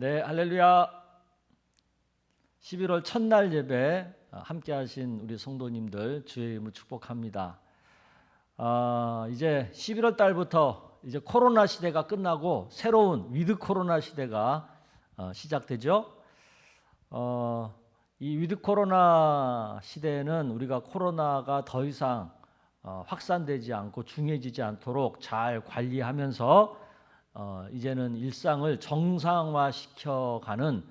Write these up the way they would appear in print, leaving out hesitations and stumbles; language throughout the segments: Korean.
네, 할렐루야. 11월 첫날 예배 함께 하신 우리 성도님들 주의 이름으로 축복합니다. 이제 11월 달부터 이제 코로나 시대가 끝나고 새로운 위드 코로나 시대가 시작되죠. 이 위드 코로나 시대에는 우리가 코로나가 더 이상 확산되지 않고 중해지지 않도록 잘 관리하면서 이제는 일상을 정상화시켜가는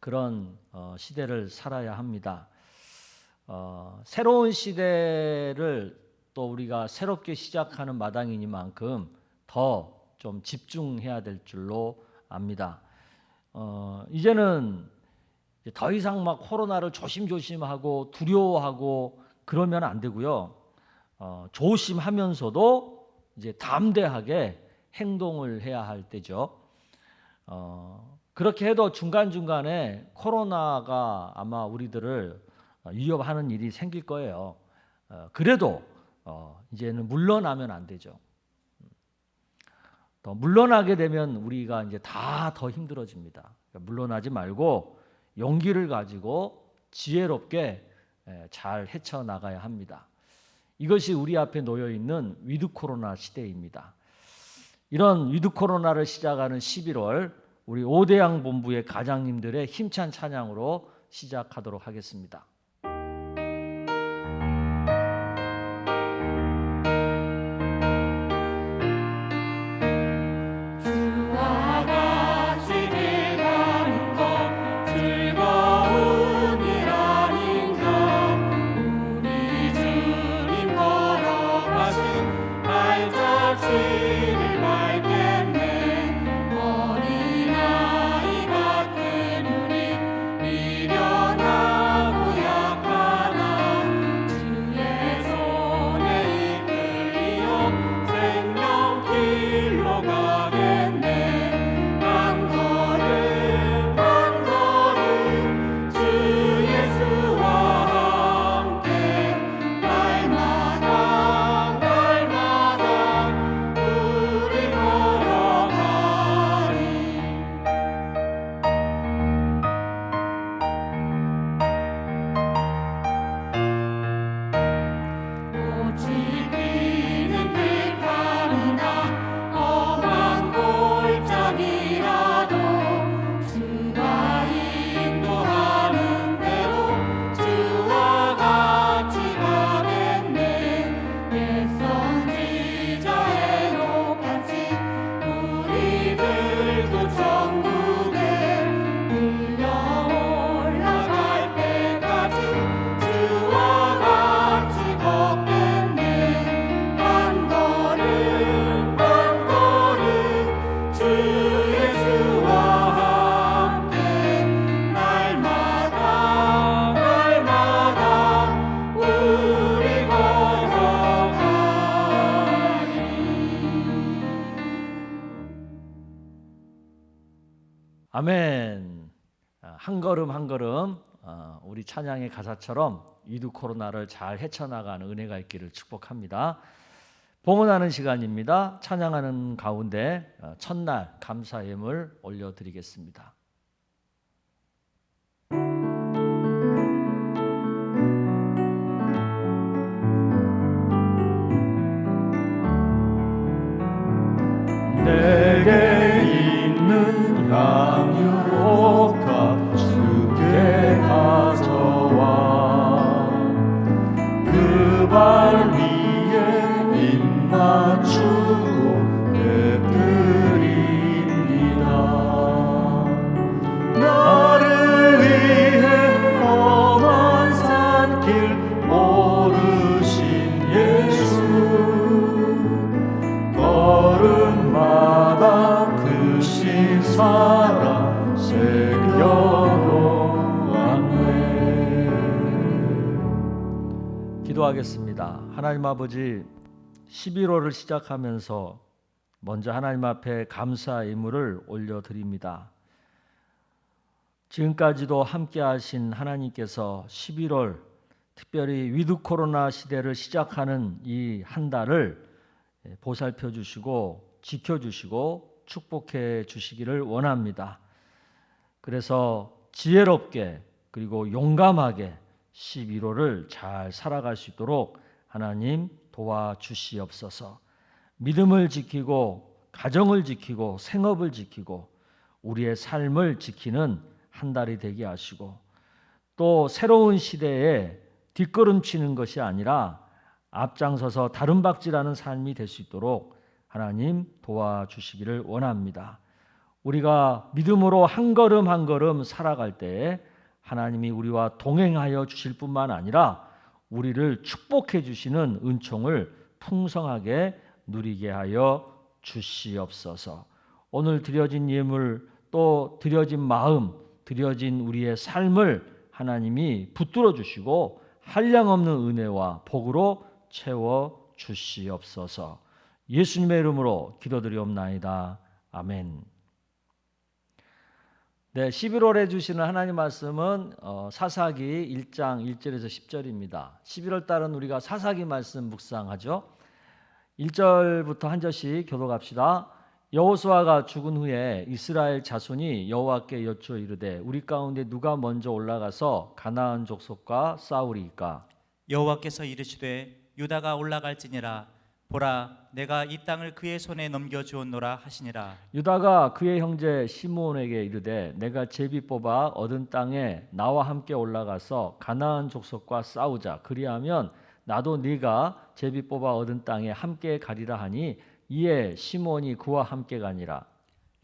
그런 시대를 살아야 합니다. 새로운 시대를 또 우리가 새롭게 시작하는 마당이니만큼 더 좀 집중해야 될 줄로 압니다. 이제는 더 이상 막 코로나를 조심조심하고 두려워하고 그러면 안 되고요. 조심하면서도 이제 담대하게 행동을 해야 할 때죠. 그렇게 해도 중간중간에 코로나가 아마 우리들을 위협하는 일이 생길 거예요. 그래도 이제는 물러나면 안 되죠. 더 물러나게 되면 우리가 이제 다 더 힘들어집니다. 그러니까 물러나지 말고 용기를 가지고 지혜롭게 잘 헤쳐나가야 합니다. 이것이 우리 앞에 놓여 있는 위드 코로나 시대입니다. 이런 위드 코로나를 시작하는 11월 우리 오대양 본부의 가장님들의 힘찬 찬양으로 시작하도록 하겠습니다. 아멘. 한 걸음 한 걸음 우리 찬양의 가사처럼 위드 코로나를 잘 헤쳐나가는 은혜가 있기를 축복합니다. 봉헌하는 시간입니다. 찬양하는 가운데 첫날 감사 예물 올려드리겠습니다. 내게 있는 향유로가 주께 가져와 그 발 위에 입 맞추고 내드립니다. 나를 위해 험한 산길 오르신 예수 걸음마다 그 신사랑 새겨놓았네. 기도하겠습니다. 하나님 아버지, 11월을 시작하면서 먼저 하나님 앞에 감사 예물을 올려드립니다. 지금까지도 함께 하신 하나님께서 11월 특별히 위드 코로나 시대를 시작하는 이 한 달을 보살펴 주시고 지켜주시고 축복해 주시기를 원합니다. 그래서 지혜롭게 그리고 용감하게 11호를 잘 살아갈 수 있도록 하나님 도와주시옵소서. 믿음을 지키고 가정을 지키고 생업을 지키고 우리의 삶을 지키는 한 달이 되게 하시고, 또 새로운 시대에 뒷걸음치는 것이 아니라 앞장서서 다름박질하는 삶이 될 수 있도록 하나님 도와주시기를 원합니다. 우리가 믿음으로 한 걸음 한 걸음 살아갈 때에 하나님이 우리와 동행하여 주실 뿐만 아니라 우리를 축복해 주시는 은총을 풍성하게 누리게 하여 주시옵소서. 오늘 드려진 예물, 또 드려진 마음, 드려진 우리의 삶을 하나님이 붙들어 주시고 한량없는 은혜와 복으로 채워 주시옵소서. 예수님의 이름으로 기도드리옵나이다. 아멘. 네, 11월에 주시는 하나님 말씀은 사사기 1장 1절에서 10절입니다. 11월 달은 우리가 사사기 말씀 묵상하죠. 1절부터 한 절씩 교독합시다. 여호수아가 죽은 후에 이스라엘 자손이 여호와께 여쭈어 이르되 우리 가운데 누가 먼저 올라가서 가나안 족속과 싸우리이까? 여호와께서 이르시되 유다가 올라갈지니라. 보라, 내가 이 땅을 그의 손에 넘겨주었노라 하시니라. 유다가 그의 형제 시므온에게 이르되 내가 제비 뽑아 얻은 땅에 나와 함께 올라가서 가나안 족속과 싸우자. 그리하면 나도 네가 제비 뽑아 얻은 땅에 함께 가리라 하니 이에 시므온이 그와 함께 가니라.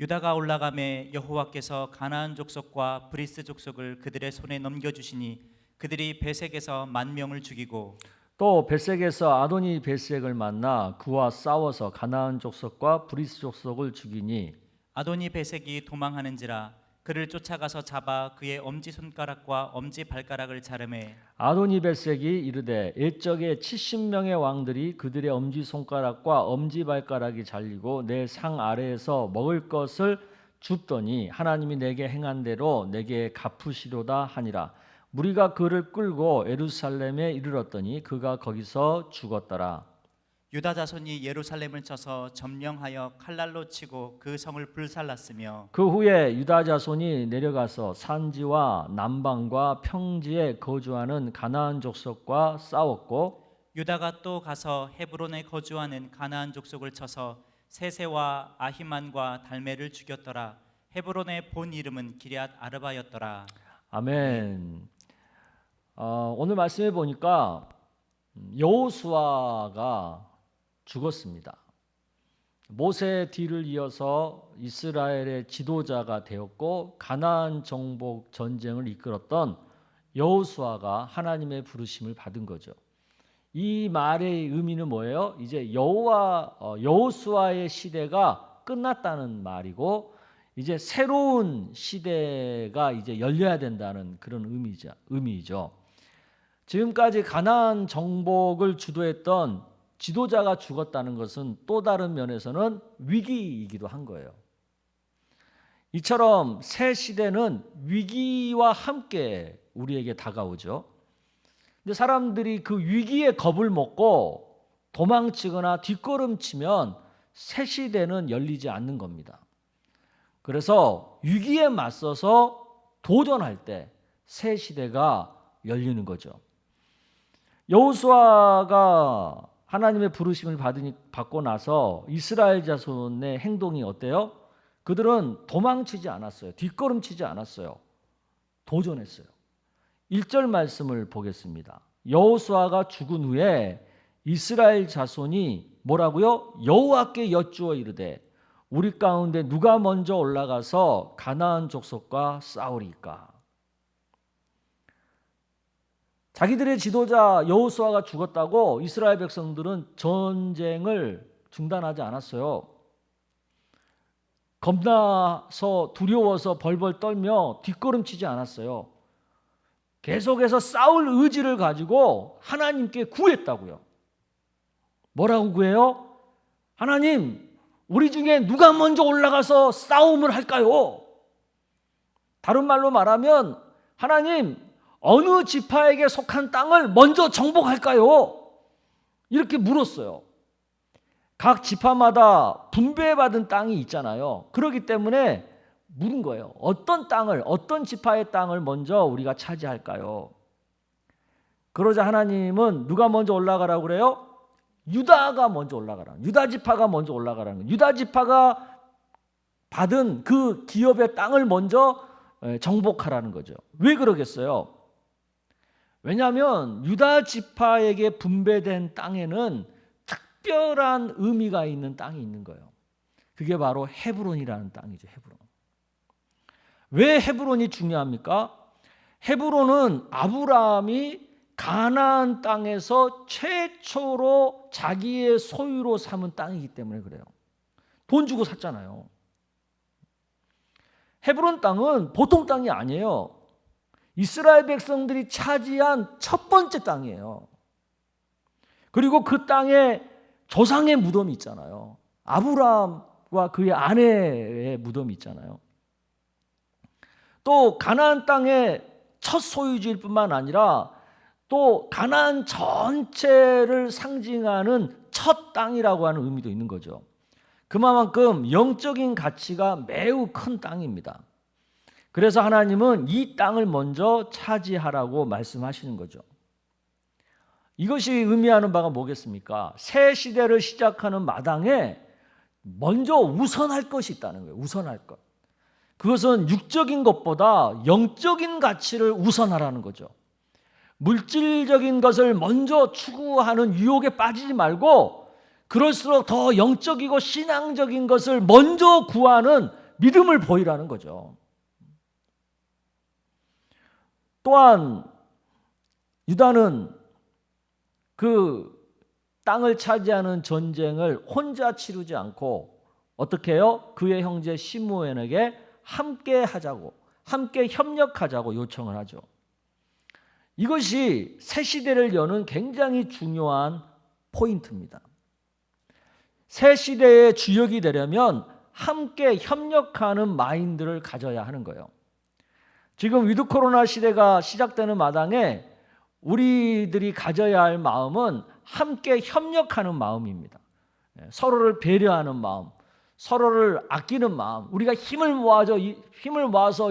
유다가 올라가매 여호와께서 가나안 족속과 브리스 족속을 그들의 손에 넘겨주시니 그들이 베색에서 10,000명을 죽이고, 또 베색에서 아도니 베색을 만나 그와 싸워서 가나안 족속과 브리스 족속을 죽이니 아도니 베색이 도망하는지라. 그를 쫓아가서 잡아 그의 엄지 손가락과 엄지 발가락을 자르매 아도니 베색이 이르되 옛적에 70명의 왕들이 그들의 엄지 손가락과 엄지 발가락이 잘리고 내 상 아래에서 먹을 것을 줍더니 하나님이 내게 행한 대로 내게 갚으시로다 하니라. 무리가 그를 끌고 예루살렘에 이르렀더니 그가 거기서 죽었더라. 유다 자손이 예루살렘을 쳐서 점령하여 칼날로 치고 그 성을 불살랐으며, 그 후에 유다 자손이 내려가서 산지와 남방과 평지에 거주하는 가나안 족속과 싸웠고, 유다가 또 가서 헤브론에 거주하는 가나안 족속을 쳐서 세세와 아히만과 달메를 죽였더라. 헤브론의 본 이름은 기럇 아르바였더라. 아멘. 오늘 말씀해 보니까 여호수아가 죽었습니다. 모세 뒤를 이어서 이스라엘의 지도자가 되었고 가나안 정복 전쟁을 이끌었던 여호수아가 하나님의 부르심을 받은 거죠. 이 말의 의미는 뭐예요? 이제 여호수아의 시대가 끝났다는 말이고 이제 새로운 시대가 이제 열려야 된다는 그런 의미죠. 지금까지 가나안 정복을 주도했던 지도자가 죽었다는 것은 또 다른 면에서는 위기이기도 한 거예요. 이처럼 새 시대는 위기와 함께 우리에게 다가오죠. 근데 사람들이 그 위기에 겁을 먹고 도망치거나 뒷걸음치면 새 시대는 열리지 않는 겁니다. 그래서 위기에 맞서서 도전할 때 새 시대가 열리는 거죠. 여호수아가 하나님의 부르심을 받고 나서 이스라엘 자손의 행동이 어때요? 그들은 도망치지 않았어요. 뒷걸음치지 않았어요. 도전했어요. 1절 말씀을 보겠습니다. 여호수아가 죽은 후에 이스라엘 자손이 뭐라고요? 여호와께 여쭈어 이르되 우리 가운데 누가 먼저 올라가서 가나안 족속과 싸우리까? 자기들의 지도자 여호수아가 죽었다고 이스라엘 백성들은 전쟁을 중단하지 않았어요. 겁나서 두려워서 벌벌 떨며 뒷걸음치지 않았어요. 계속해서 싸울 의지를 가지고 하나님께 구했다고요. 뭐라고 구해요? 하나님, 우리 중에 누가 먼저 올라가서 싸움을 할까요? 다른 말로 말하면 하나님, 어느 지파에게 속한 땅을 먼저 정복할까요? 이렇게 물었어요. 각 지파마다 분배받은 땅이 있잖아요. 그렇기 때문에 물은 거예요. 어떤 땅을, 어떤 지파의 땅을 먼저 우리가 차지할까요? 그러자 하나님은 누가 먼저 올라가라고 그래요? 유다가 먼저 올라가라. 유다 지파가 먼저 올라가라는 거예요. 유다 지파가 받은 그 기업의 땅을 먼저 정복하라는 거죠. 왜 그러겠어요? 왜냐하면 유다 지파에게 분배된 땅에는 특별한 의미가 있는 땅이 있는 거예요. 그게 바로 헤브론이라는 땅이죠. 헤브론. 왜 헤브론이 중요합니까? 헤브론은 아브라함이 가나안 땅에서 최초로 자기의 소유로 삼은 땅이기 때문에 그래요. 돈 주고 샀잖아요. 헤브론 땅은 보통 땅이 아니에요. 이스라엘 백성들이 차지한 첫 번째 땅이에요. 그리고 그 땅에 조상의 무덤이 있잖아요. 아브라함과 그의 아내의 무덤이 있잖아요. 또 가나안 땅의 첫 소유지일 뿐만 아니라 또 가나안 전체를 상징하는 첫 땅이라고 하는 의미도 있는 거죠. 그만큼 영적인 가치가 매우 큰 땅입니다. 그래서 하나님은 이 땅을 먼저 차지하라고 말씀하시는 거죠. 이것이 의미하는 바가 뭐겠습니까? 새 시대를 시작하는 마당에 먼저 우선할 것이 있다는 거예요. 우선할 것. 그것은 육적인 것보다 영적인 가치를 우선하라는 거죠. 물질적인 것을 먼저 추구하는 유혹에 빠지지 말고 그럴수록 더 영적이고 신앙적인 것을 먼저 구하는 믿음을 보이라는 거죠. 또한 유다는 그 땅을 차지하는 전쟁을 혼자 치르지 않고 어떻게 해요? 그의 형제 시므온에게 함께 하자고, 함께 협력하자고 요청을 하죠. 이것이 새 시대를 여는 굉장히 중요한 포인트입니다. 새 시대의 주역이 되려면 함께 협력하는 마인드를 가져야 하는 거예요. 지금 위드 코로나 시대가 시작되는 마당에 우리들이 가져야 할 마음은 함께 협력하는 마음입니다. 서로를 배려하는 마음, 서로를 아끼는 마음, 우리가 힘을 모아서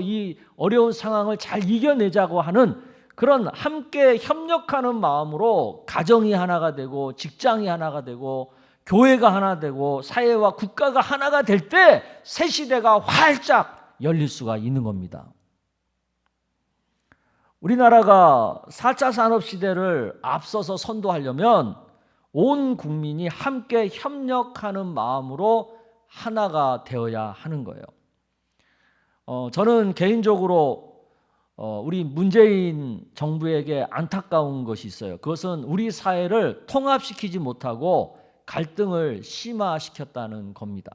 이 어려운 상황을 잘 이겨내자고 하는 그런 함께 협력하는 마음으로 가정이 하나가 되고 직장이 하나가 되고 교회가 하나 되고 사회와 국가가 하나가 될 때 새 시대가 활짝 열릴 수가 있는 겁니다. 우리나라가 4차 산업시대를 앞서서 선도하려면 온 국민이 함께 협력하는 마음으로 하나가 되어야 하는 거예요. 저는 개인적으로 우리 문재인 정부에게 안타까운 것이 있어요. 그것은 우리 사회를 통합시키지 못하고 갈등을 심화시켰다는 겁니다.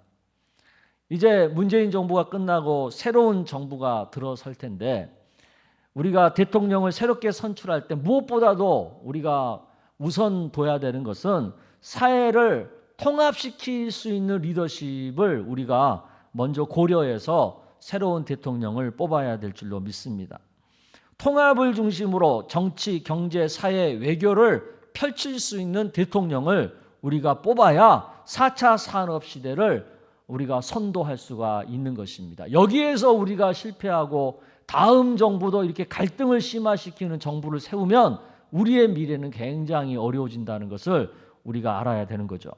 이제 문재인 정부가 끝나고 새로운 정부가 들어설 텐데 우리가 대통령을 새롭게 선출할 때 무엇보다도 우리가 우선 둬야 되는 것은 사회를 통합시킬 수 있는 리더십을 우리가 먼저 고려해서 새로운 대통령을 뽑아야 될 줄로 믿습니다. 통합을 중심으로 정치, 경제, 사회, 외교를 펼칠 수 있는 대통령을 우리가 뽑아야 4차 산업시대를 우리가 선도할 수가 있는 것입니다. 여기에서 우리가 실패하고 다음 정부도 이렇게 갈등을 심화시키는 정부를 세우면 우리의 미래는 굉장히 어려워진다는 것을 우리가 알아야 되는 거죠.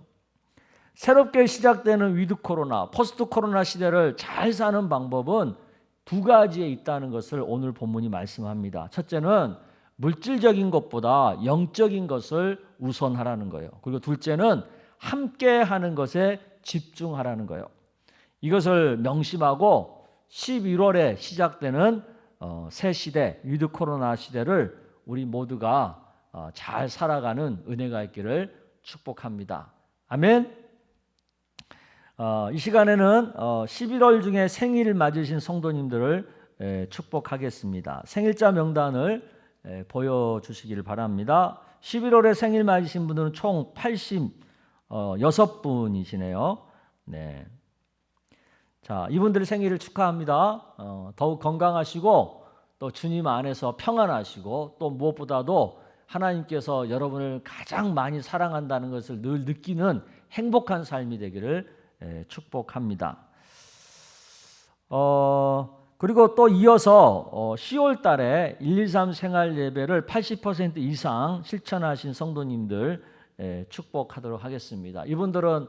새롭게 시작되는 위드 코로나, 포스트 코로나 시대를 잘 사는 방법은 두 가지에 있다는 것을 오늘 본문이 말씀합니다. 첫째는 물질적인 것보다 영적인 것을 우선하라는 거예요. 그리고 둘째는 함께 하는 것에 집중하라는 거예요. 이것을 명심하고 11월에 시작되는 새 시대, 위드 코로나 시대를 우리 모두가 잘 살아가는 은혜가 있기를 축복합니다. 아멘. 이 시간에는 11월 중에 생일 맞으신 성도님들을 축복하겠습니다. 생일자 명단을 보여주시기를 바랍니다. 11월에 생일 맞으신 분들은 총 86분이시네요. 네. 자, 이분들 생일을 축하합니다. 더욱 건강하시고 또 주님 안에서 평안하시고 또 무엇보다도 하나님께서 여러분을 가장 많이 사랑한다는 것을 늘 느끼는 행복한 삶이 되기를 축복합니다. 그리고 또 이어서 10월 달에 123 생활 예배를 80% 이상 실천하신 성도님들 축복하도록 하겠습니다. 이분들은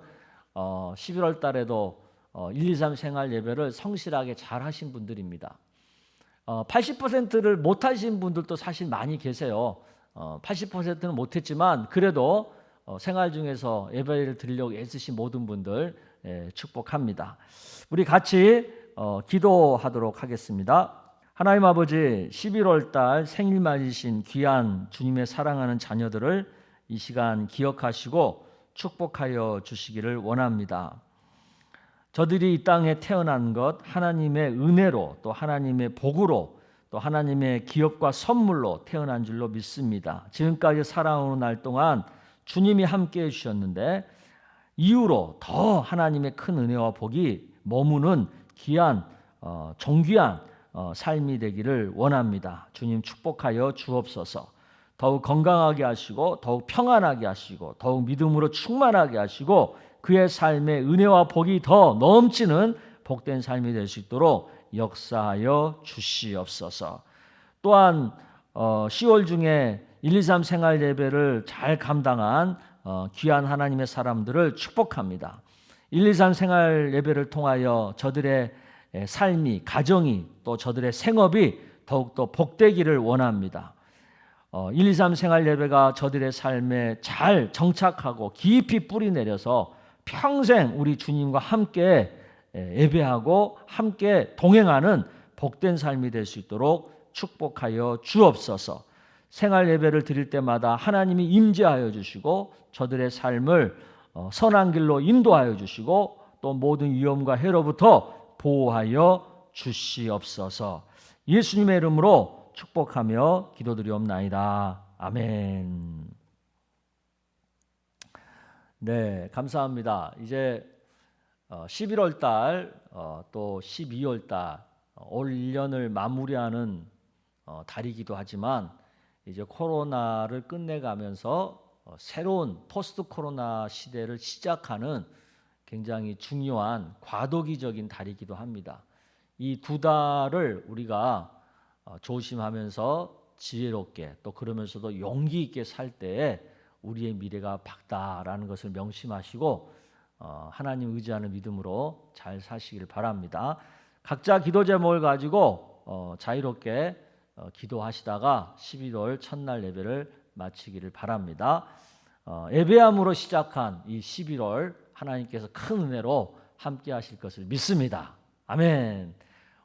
11월 달에도 123 생활 예배를 성실하게 잘 하신 분들입니다. 80%를 못 하신 분들도 사실 많이 계세요. 80%는 못했지만 그래도 생활 중에서 예배를 드리려고 애쓰신 모든 분들 축복합니다. 우리 같이 기도하도록 하겠습니다. 하나님 아버지, 11월 달 생일 맞으신 귀한 주님의 사랑하는 자녀들을 이 시간 기억하시고 축복하여 주시기를 원합니다. 저들이 이 땅에 태어난 것 하나님의 은혜로, 또 하나님의 복으로, 또 하나님의 기업과 선물로 태어난 줄로 믿습니다. 지금까지 살아오는 날 동안 주님이 함께해 주셨는데 이후로 더 하나님의 큰 은혜와 복이 머무는 귀한 존귀한 삶이 되기를 원합니다. 주님 축복하여 주옵소서. 더욱 건강하게 하시고 더욱 평안하게 하시고 더욱 믿음으로 충만하게 하시고 그의 삶에 은혜와 복이 더 넘치는 복된 삶이 될 수 있도록 역사하여 주시옵소서. 또한 10월 중에 123 생활 예배를 잘 감당한 귀한 하나님의 사람들을 축복합니다. 123 생활 예배를 통하여 저들의 삶이, 가정이, 또 저들의 생업이 더욱더 복되기를 원합니다. 123 생활 예배가 저들의 삶에 잘 정착하고 깊이 뿌리 내려서 평생 우리 주님과 함께 예배하고 함께 동행하는 복된 삶이 될 수 있도록 축복하여 주옵소서. 생활 예배를 드릴 때마다 하나님이 임재하여 주시고 저들의 삶을 선한 길로 인도하여 주시고 또 모든 위험과 해로부터 보호하여 주시옵소서. 예수님의 이름으로 축복하며 기도드리옵나이다. 아멘. 네, 감사합니다. 이제 11월 달, 또 12월 달, 올 1년을 마무리하는 달이기도 하지만 이제 코로나를 끝내가면서 새로운 포스트 코로나 시대를 시작하는 굉장히 중요한 과도기적인 달이기도 합니다. 이 두 달을 우리가 조심하면서 지혜롭게 또 그러면서도 용기 있게 살 때에 우리의 미래가 밝다라는 것을 명심하시고 하나님 의지하는 믿음으로 잘 사시기를 바랍니다. 각자 기도 제목을 가지고 자유롭게 기도하시다가 11월 첫날 예배를 마치기를 바랍니다. 예배함으로 시작한 이 11월 하나님께서 큰 은혜로 함께 하실 것을 믿습니다. 아멘.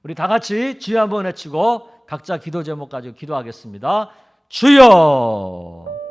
우리 다 같이 주여 한번 외치고 각자 기도 제목 가지고 기도하겠습니다. 주여!